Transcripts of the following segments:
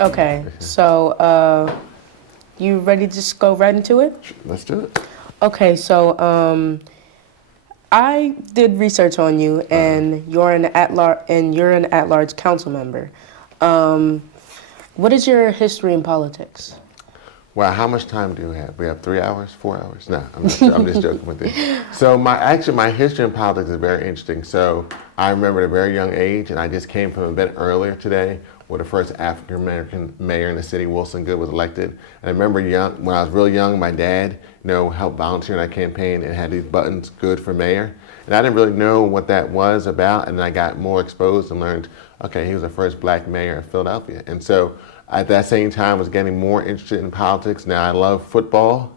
Okay, so you ready to just go right into it? Let's do it. Okay, so I did research on you, and you're an at-large council member. What is your history in politics? Well, how much time do we have? We have 3 hours, 4 hours? No, I'm just joking with you. So my history in politics is very interesting. So I remember at a very young age, and I just came from a bit earlier today, where the first African American mayor in the city, Wilson Good, was elected. And I remember when I was real young, my dad, helped volunteer in that campaign and had these buttons, "Good for Mayor." And I didn't really know what that was about, and I got more exposed and learned, okay, he was the first black mayor of Philadelphia. And so at that same time, I was getting more interested in politics. Now I love football.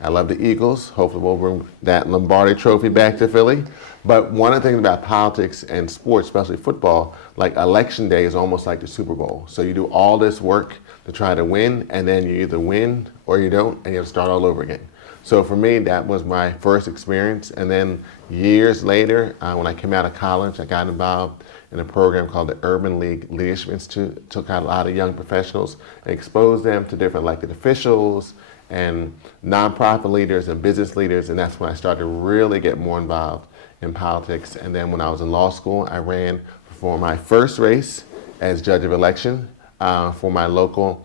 I love the Eagles. Hopefully we'll bring that Lombardi trophy back to Philly. But one of the things about politics and sports, especially football, like election day is almost like the Super Bowl. So you do all this work to try to win, and then you either win or you don't, and you have to start all over again. So for me, that was my first experience. And then years later, when I came out of college, I got involved in a program called the Urban League Leadership Institute. Took out a lot of young professionals and exposed them to different elected officials and nonprofit leaders and business leaders. And that's when I started to really get more involved in politics. And then when I was in law school, I ran for my first race as judge of election for my local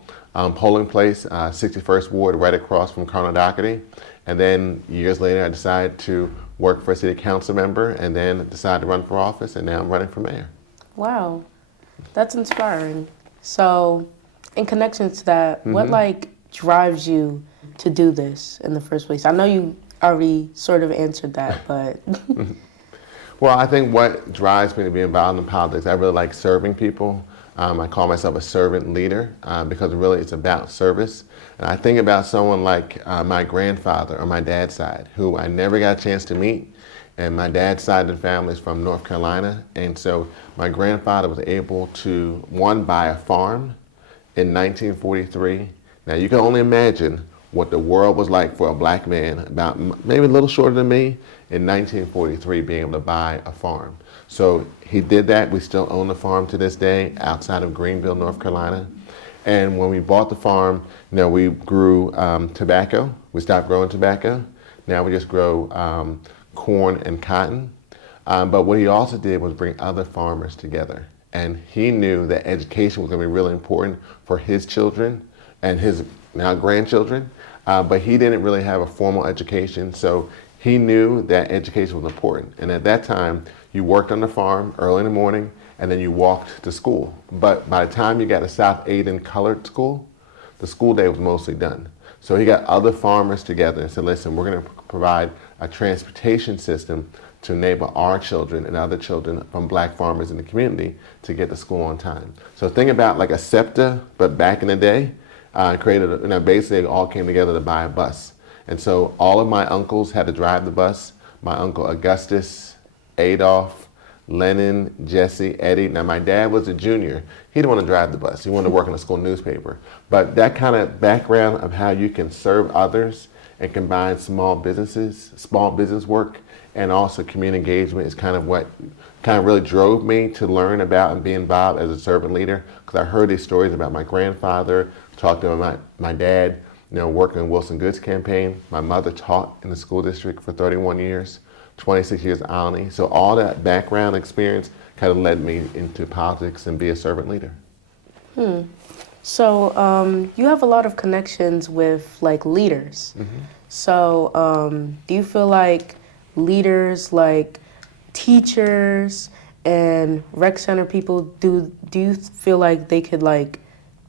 polling place, 61st Ward, right across from Colonel Doherty. And then years later, I decided to work for a city council member, and then decided to run for office, and now I'm running for mayor. Wow, that's inspiring. So, in connection to that, what drives you to do this in the first place? I know you already sort of answered that, but Well, I think what drives me to be involved in politics, I really like serving people. I call myself a servant leader because really it's about service. And I think about someone like my grandfather on my dad's side, who I never got a chance to meet. And my dad's side of the family is from North Carolina. And so my grandfather was able to, one, buy a farm in 1943. Now you can only imagine what the world was like for a black man, about maybe a little shorter than me, in 1943, being able to buy a farm. So he did that. We still own the farm to this day outside of Greenville, North Carolina. And when we bought the farm, we grew tobacco. We stopped growing tobacco. Now we just grow corn and cotton. But what he also did was bring other farmers together. And he knew that education was going to be really important for his children and his now grandchildren. But he didn't really have a formal education. So he knew that education was important. And at that time, you worked on the farm early in the morning, and then you walked to school. But by the time you got to South Aden Colored School, the school day was mostly done. So he got other farmers together and said, listen, we're going to provide a transportation system to enable our children and other children from black farmers in the community to get to school on time. So think about like a SEPTA, but back in the day, basically all came together to buy a bus. And so all of my uncles had to drive the bus. My uncle Augustus, Adolph, Lennon, Jesse, Eddie. Now my dad was a junior. He didn't want to drive the bus. He wanted to work in a school newspaper. But that kind of background of how you can serve others and combine small business work, and also community engagement is kind of what kind of really drove me to learn about and be involved as a servant leader. Because I heard these stories about my grandfather, talked to my dad, working in Wilson Good's campaign. My mother taught in the school district for 31 years, 26 years at Alny. So all that background experience kind of led me into politics and be a servant leader. So you have a lot of connections with like leaders. So do you feel like leaders like teachers and rec center people, do you feel like they could like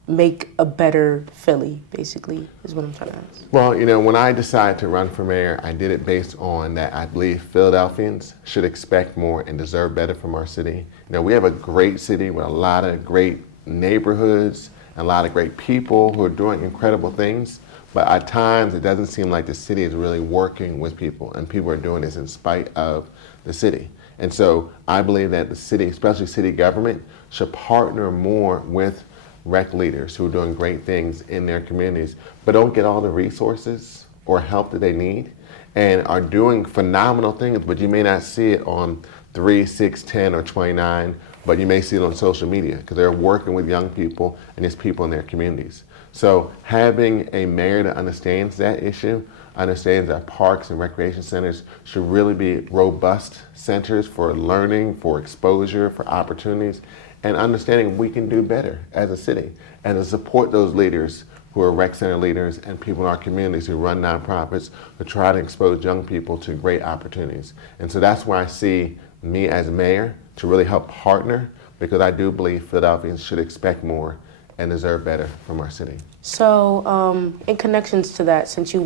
make a better Philly, basically, is what I'm trying to ask? Well, when I decided to run for mayor, I did it based on that I believe Philadelphians should expect more and deserve better from our city. We have a great city with a lot of great neighborhoods and a lot of great people who are doing incredible things. But at times, it doesn't seem like the city is really working with people, and people are doing this in spite of the city. And so I believe that the city, especially city government, should partner more with rec leaders who are doing great things in their communities, but don't get all the resources or help that they need, and are doing phenomenal things, but you may not see it on 3, 6, 10, or 29 but you may see it on social media because they're working with young people and it's people in their communities. So having a mayor that understands that issue, understands that parks and recreation centers should really be robust centers for learning, for exposure, for opportunities, and understanding we can do better as a city, and to support those leaders who are rec center leaders and people in our communities who run nonprofits to try to expose young people to great opportunities. And so that's where I see me as mayor to really help partner, because I do believe Philadelphians should expect more and deserve better from our city. So, in connections to that, since you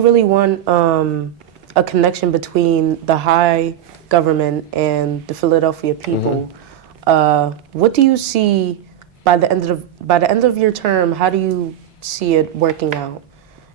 really want a connection between the high government and the Philadelphia people, what do you see by the end of your term? How do you see it working out,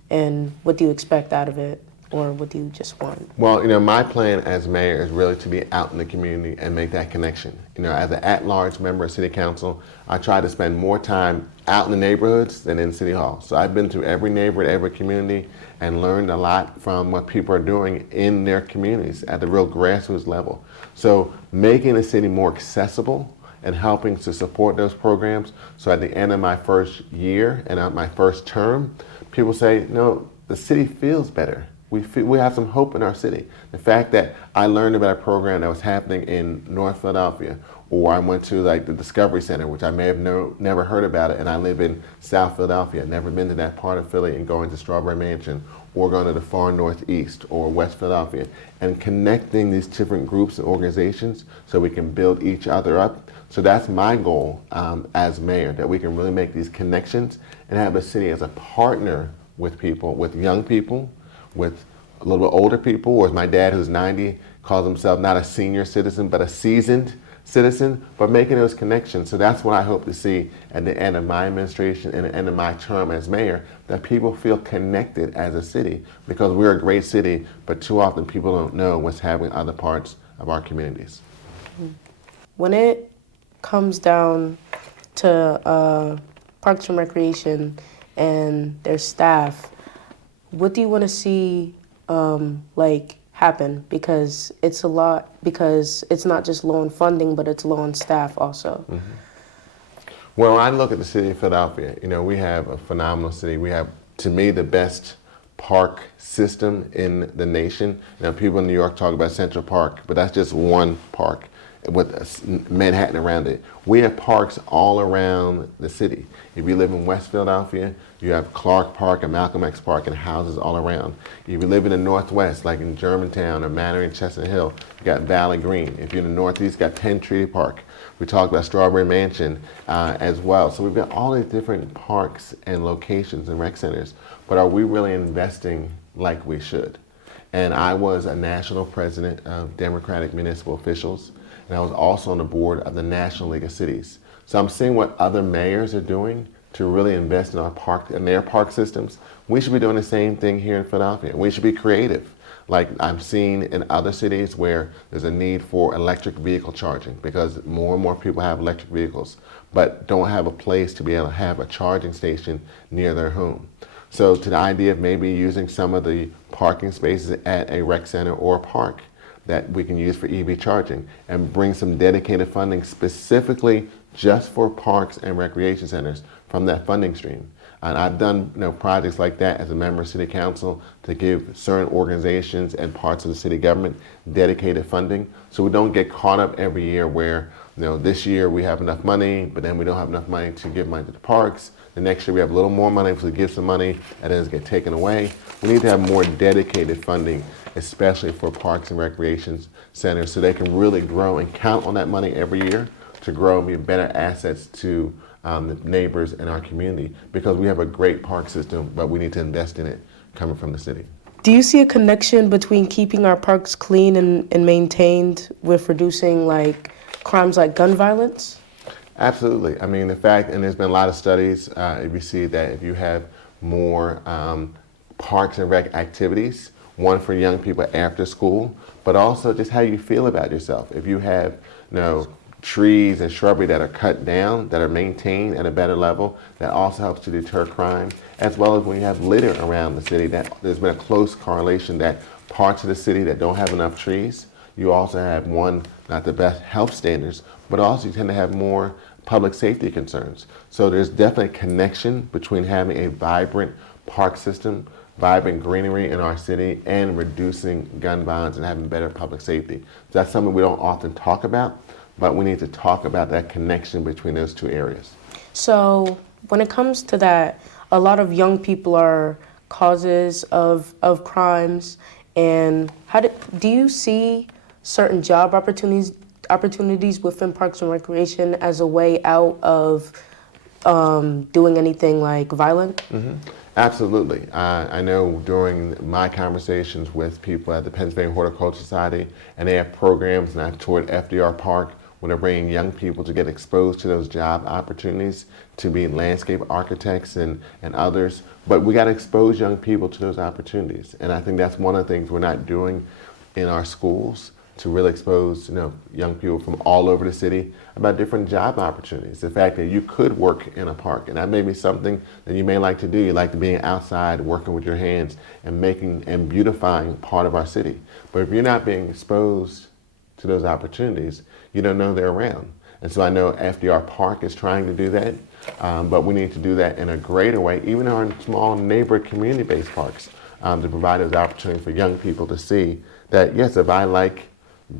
and what do you expect out of it, or what do you just want? Well, my plan as mayor is really to be out in the community and make that connection. As an at-large member of City Council, I try to spend more time out in the neighborhoods than in City Hall. So I've been to every neighborhood, every community, and learned a lot from what people are doing in their communities at the real grassroots level. So making the city more accessible and helping to support those programs. So at the end of my first year and at my first term, people say, no, the city feels better. We have some hope in our city. The fact that I learned about a program that was happening in North Philadelphia, or I went to like the Discovery Center, which I may have never heard about it, and I live in South Philadelphia, never been to that part of Philly, and going to Strawberry Mansion, or going to the far northeast or West Philadelphia, and connecting these different groups and organizations so we can build each other up. So that's my goal as mayor, that we can really make these connections and have a city as a partner with people, with young people, with a little bit older people, or as my dad who's 90 calls himself, not a senior citizen, but a seasoned citizen, but making those connections. So that's what I hope to see at the end of my administration and the end of my term as mayor, that people feel connected as a city, because we're a great city, but too often people don't know what's happening in other parts of our communities. When it comes down to Parks and Recreation and their staff, what do you want to see happen? Because it's a lot, because it's not just low on funding, but it's low on staff also. Well, I look at the city of Philadelphia. We have a phenomenal city. We have, to me, the best park system in the nation. People in New York talk about Central Park, but that's just one park with Manhattan around it. We have parks all around the city. If you live in West Philadelphia, you have Clark Park and Malcolm X Park and houses all around. If you live in the Northwest, like in Germantown or Manor and Chestnut Hill, you got Valley Green. If you're in the Northeast, you got Penn Treaty Park. We talked about Strawberry Mansion as well. So we've got all these different parks and locations and rec centers, but are we really investing like we should? And I was a national president of Democratic Municipal Officials, and I was also on the board of the National League of Cities. So I'm seeing what other mayors are doing to really invest in our park and their park systems. We should be doing the same thing here in Philadelphia. We should be creative. Like I've seen in other cities where there's a need for electric vehicle charging, because more and more people have electric vehicles, but don't have a place to be able to have a charging station near their home. So to the idea of maybe using some of the parking spaces at a rec center or a park that we can use for EV charging, and bring some dedicated funding specifically just for parks and recreation centers from that funding stream. And I've done projects like that as a member of City Council to give certain organizations and parts of the city government dedicated funding, so we don't get caught up every year where this year we have enough money, but then we don't have enough money to give money to the parks. The next year we have a little more money to give some money, and then it's get taken away. We need to have more dedicated funding, especially for parks and recreation centers, so they can really grow and count on that money every year to grow and be better assets to the neighbors in our community, because we have a great park system, but we need to invest in it coming from the city. Do you see a connection between keeping our parks clean and maintained with reducing crimes like gun violence? Absolutely. I mean, the fact, and there's been a lot of studies, if you see that if you have more parks and rec activities, one for young people after school, but also just how you feel about yourself. If you have trees and shrubbery that are cut down, that are maintained at a better level, that also helps to deter crime, as well as when you have litter around the city, that there's been a close correlation that parts of the city that don't have enough trees, you also have one, not the best health standards, but also you tend to have more public safety concerns. So there's definitely a connection between having a vibrant park system, vibrant greenery in our city, and reducing gun violence and having better public safety. So that's something we don't often talk about, but we need to talk about that connection between those two areas. So when it comes to that, a lot of young people are causes of crimes. And do you see certain job opportunities within Parks and Recreation as a way out of doing anything like violent? Absolutely. I know during my conversations with people at the Pennsylvania Horticultural Society, and they have programs, and I've toured FDR Park, when they're bringing young people to get exposed to those job opportunities, to be landscape architects and others. But we got to expose young people to those opportunities. And I think that's one of the things we're not doing in our schools, to really expose young people from all over the city about different job opportunities. The fact that you could work in a park, and that may be something that you may like to do. You like to be outside working with your hands and making and beautifying part of our city. But if you're not being exposed to those opportunities, you don't know they're around. And so I know FDR Park is trying to do that, but we need to do that in a greater way, even in our small neighborhood community-based parks, to provide those opportunities for young people to see that, yes, if I like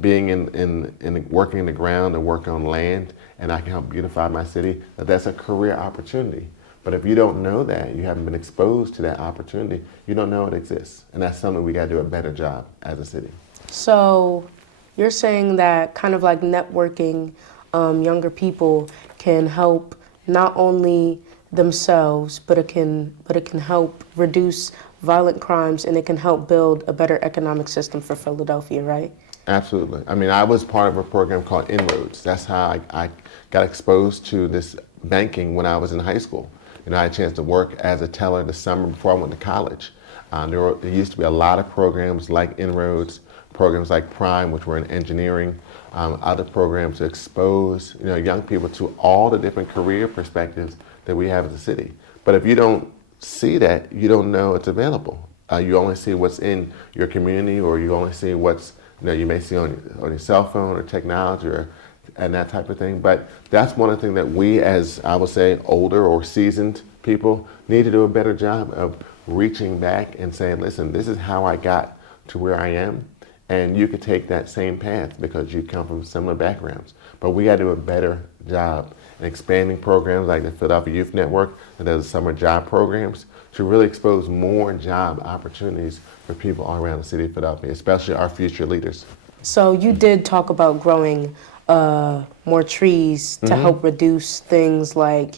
being in working in the ground and working on land, and I can help beautify my city, that's a career opportunity. But if you don't know that, you haven't been exposed to that opportunity, you don't know it exists. And that's something we got to do a better job as a city. So you're saying that kind of like networking younger people can help not only themselves, but it can help reduce violent crimes, and it can help build a better economic system for Philadelphia, right? Absolutely. I mean, I was part of a program called Inroads. That's how I got exposed to this banking when I was in high school. I had a chance to work as a teller the summer before I went to college. There used to be a lot of programs like Inroads, programs like Prime, which were in engineering, other programs to expose young people to all the different career perspectives that we have as a city. But if you don't see that, you don't know it's available. You only see what's in your community, or you only see what's you may see on your cell phone or technology and that type of thing. But that's one of the things that we, as I would say, older or seasoned people, need to do a better job of reaching back and saying, listen, this is how I got to where I am. And you could take that same path because you come from similar backgrounds. But we got to do a better job in expanding programs like the Philadelphia Youth Network that does summer job programs to really expose more job opportunities for people all around the city of Philadelphia, especially our future leaders. So you did talk about growing more trees to help reduce things like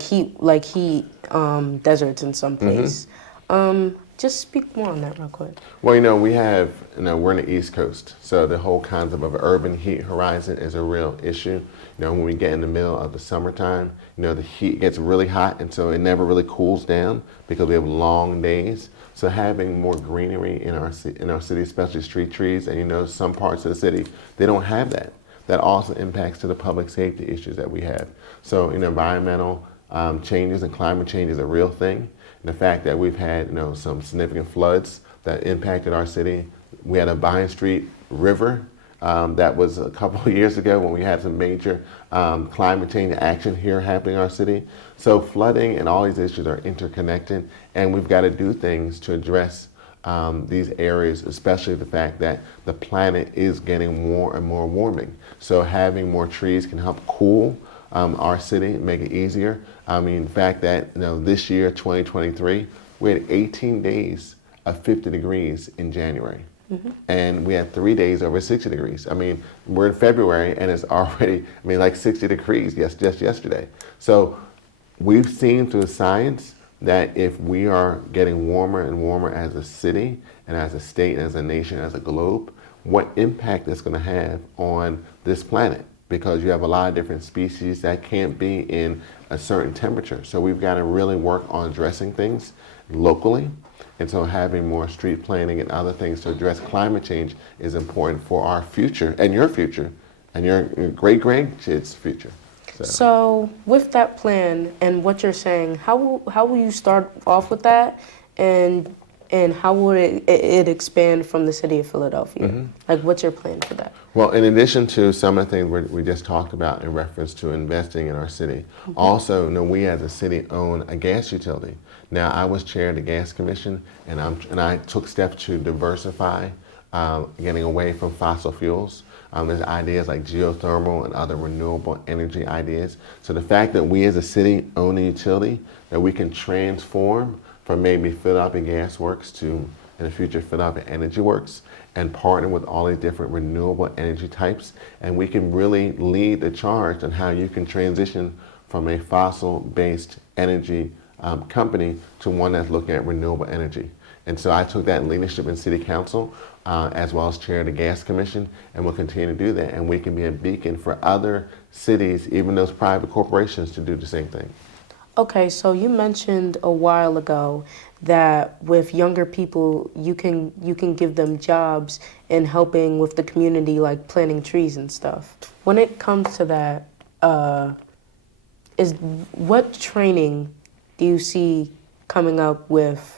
heat deserts in some place. Just speak more on that real quick. Well, we have, we're in the East Coast, so the whole concept of urban heat horizon is a real issue. When we get in the middle of the summertime, the heat gets really hot, and so it never really cools down because we have long days. So having more greenery in our city, especially street trees, and some parts of the city, they don't have that. That also impacts to the public safety issues that we have. So environmental changes and climate change is a real thing. And the fact that we've had some significant floods that impacted our city. We had a Bryant Street river that was a couple of years ago when we had some major climate change action here happening in our city. So flooding and all these issues are interconnected, and we've got to do things to address these areas, especially the fact that the planet is getting more and more warming. So having more trees can help cool our city, make it easier. I mean, the fact that this year, 2023, we had 18 days of 50 degrees in January. And we had 3 days over 60 degrees. I mean, we're in February and it's already, like 60 degrees just yesterday. So we've seen through science that if we are getting warmer and warmer as a city and as a state, as a nation, as a globe, what impact that's going to have on this planet. Because you have a lot of different species that can't be in a certain temperature. So we've got to really work on addressing things locally. And so having more street planning and other things to address climate change is important for our future and your great-grandkids' future. So with that plan and what you're saying, how will you start off with that? And And how would it expand from the city of Philadelphia? Like, what's your plan for that? Well, in addition to some of the things we just talked about in reference to investing in our city, also, we as a city own a gas utility. Now, I was chair of the gas commission, and I took steps to diversify, getting away from fossil fuels. There's ideas like geothermal and other renewable energy ideas. So the fact that we as a city own a utility that we can transform from maybe Philadelphia Gas Works to, in the future, Philadelphia Energy Works, and partner with all these different renewable energy types, and we can really lead the charge on how you can transition from a fossil-based energy company to one that's looking at renewable energy. And so I took that leadership in City Council, as well as chair of the Gas Commission, and we'll continue to do that. And we can be a beacon for other cities, even those private corporations, to do the same thing. Okay, so you mentioned a while ago that with younger people, you can give them jobs in helping with the community, like planting trees and stuff. When it comes to that, what training do you see coming up with?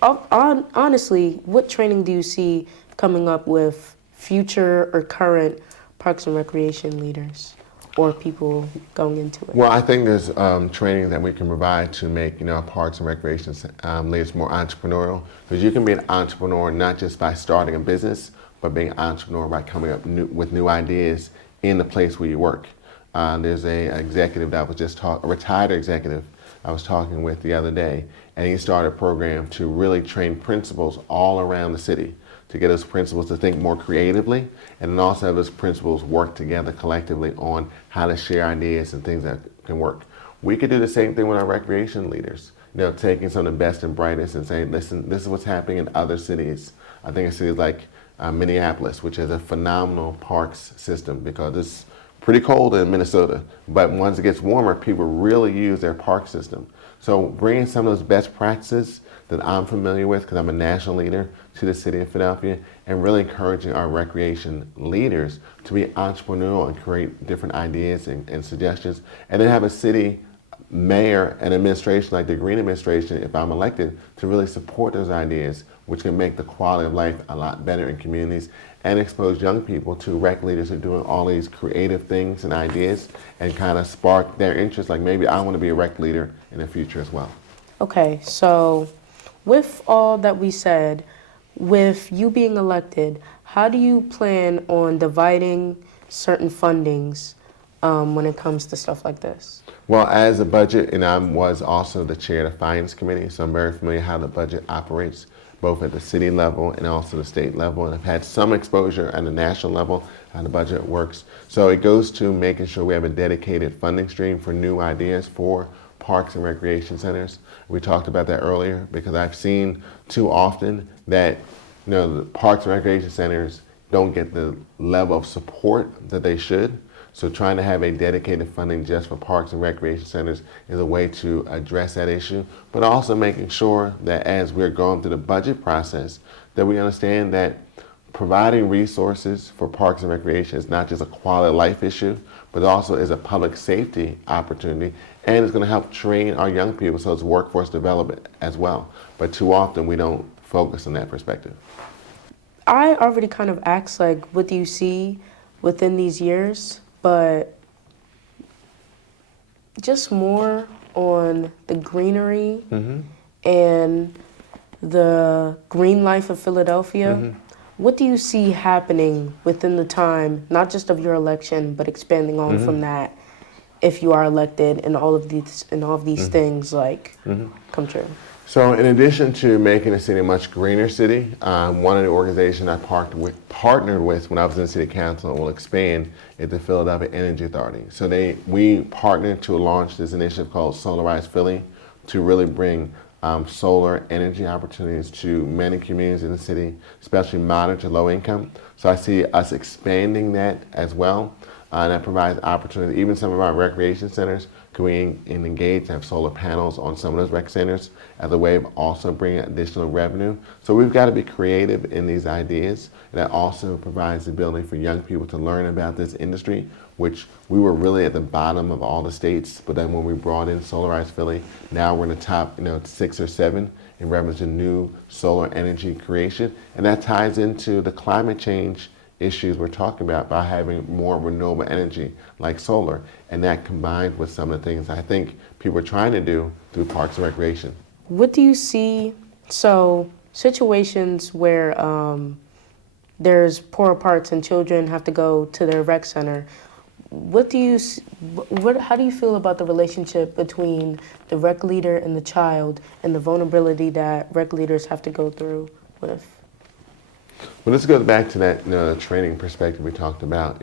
Honestly, what training do you see coming up with future or current Parks and Recreation leaders or people going into it? Well, I think there's training that we can provide to make Parks and Recreation leaders more entrepreneurial. Because you can be an entrepreneur not just by starting a business, but being an entrepreneur by coming up with new ideas in the place where you work. There's a executive that was a retired executive I was talking with the other day, and he started a program to really train principals all around the city to get those principals to think more creatively, and then also have those principals work together collectively on how to share ideas and things that can work. We could do the same thing with our recreation leaders, taking some of the best and brightest and saying, listen, this is what's happening in other cities. I think in cities like Minneapolis, which has a phenomenal parks system because it's pretty cold in Minnesota, but once it gets warmer, people really use their park system. So bringing some of those best practices that I'm familiar with, because I'm a national leader, to the city of Philadelphia, and really encouraging our recreation leaders to be entrepreneurial and create different ideas and suggestions, and then have a city mayor and administration like the Green administration, if I'm elected, to really support those ideas, which can make the quality of life a lot better in communities and expose young people to rec leaders who are doing all these creative things and ideas and kind of spark their interest, like maybe I want to be a rec leader in the future as well. Okay, so with all that we said, with you being elected, how do you plan on dividing certain fundings when it comes to stuff like this? Well, as a budget, and I was also the chair of the Finance Committee, so I'm very familiar how the budget operates, both at the city level and also the state level, and I've had some exposure at the national level how the budget works. So it goes to making sure we have a dedicated funding stream for new ideas for parks and recreation centers. We talked about that earlier because I've seen too often that the parks and recreation centers don't get the level of support that they should. So trying to have a dedicated funding just for parks and recreation centers is a way to address that issue, but also making sure that as we're going through the budget process, that we understand that providing resources for parks and recreation is not just a quality of life issue, but also is a public safety opportunity, and it's going to help train our young people, so it's workforce development as well. But too often we don't focus on that perspective. I already kind of asked, like, what do you see within these years? But just more on the greenery and the green life of Philadelphia. What do you see happening within the time, not just of your election, but expanding on from that, if you are elected and all of these things come true? So in addition to making the city a much greener city, one of the organizations I partnered with when I was in the city council and will expand is the Philadelphia Energy Authority. So we partnered to launch this initiative called Solarize Philly to really bring solar energy opportunities to many communities in the city, especially moderate to low income. So I see us expanding that as well. that provides opportunity. Even some of our recreation centers, can we engage and have solar panels on some of those rec centers as a way of also bringing additional revenue? So we've got to be creative in these ideas. And that also provides the ability for young people to learn about this industry, which we were really at the bottom of all the states. But then when we brought in Solarize Philly, now we're in the top 6 or 7 in reference to new solar energy creation. And that ties into the climate change issues we're talking about by having more renewable energy like solar, and that combined with some of the things I think people are trying to do through parks and recreation. What do you see, so situations where there's poorer parts and children have to go to their rec center, how do you feel about the relationship between the rec leader and the child and the vulnerability that rec leaders have to go through with? Well, this goes back to that training perspective we talked about,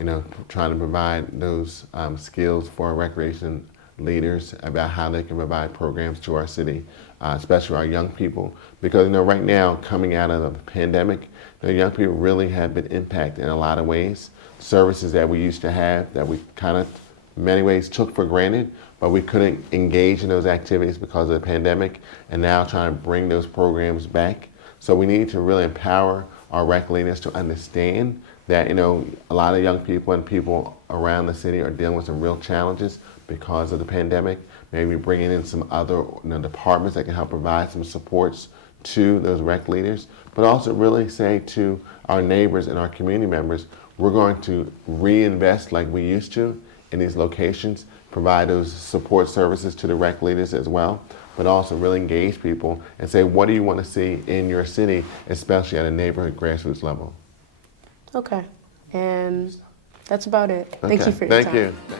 trying to provide those skills for our recreation leaders about how they can provide programs to our city, especially our young people. Because right now, coming out of the pandemic, young people really have been impacted in a lot of ways. Services that we used to have that we kind of, in many ways, took for granted, but we couldn't engage in those activities because of the pandemic, and now trying to bring those programs back. So we need to really empower our rec leaders to understand that a lot of young people and people around the city are dealing with some real challenges because of the pandemic. Maybe bringing in some other departments that can help provide some supports to those rec leaders, but also really say to our neighbors and our community members, we're going to reinvest like we used to in these locations, provide those support services to the rec leaders as well, but also really engage people and say, what do you want to see in your city, especially at a neighborhood grassroots level? Okay, and that's about it. Okay. Thank you for your time. Thank you.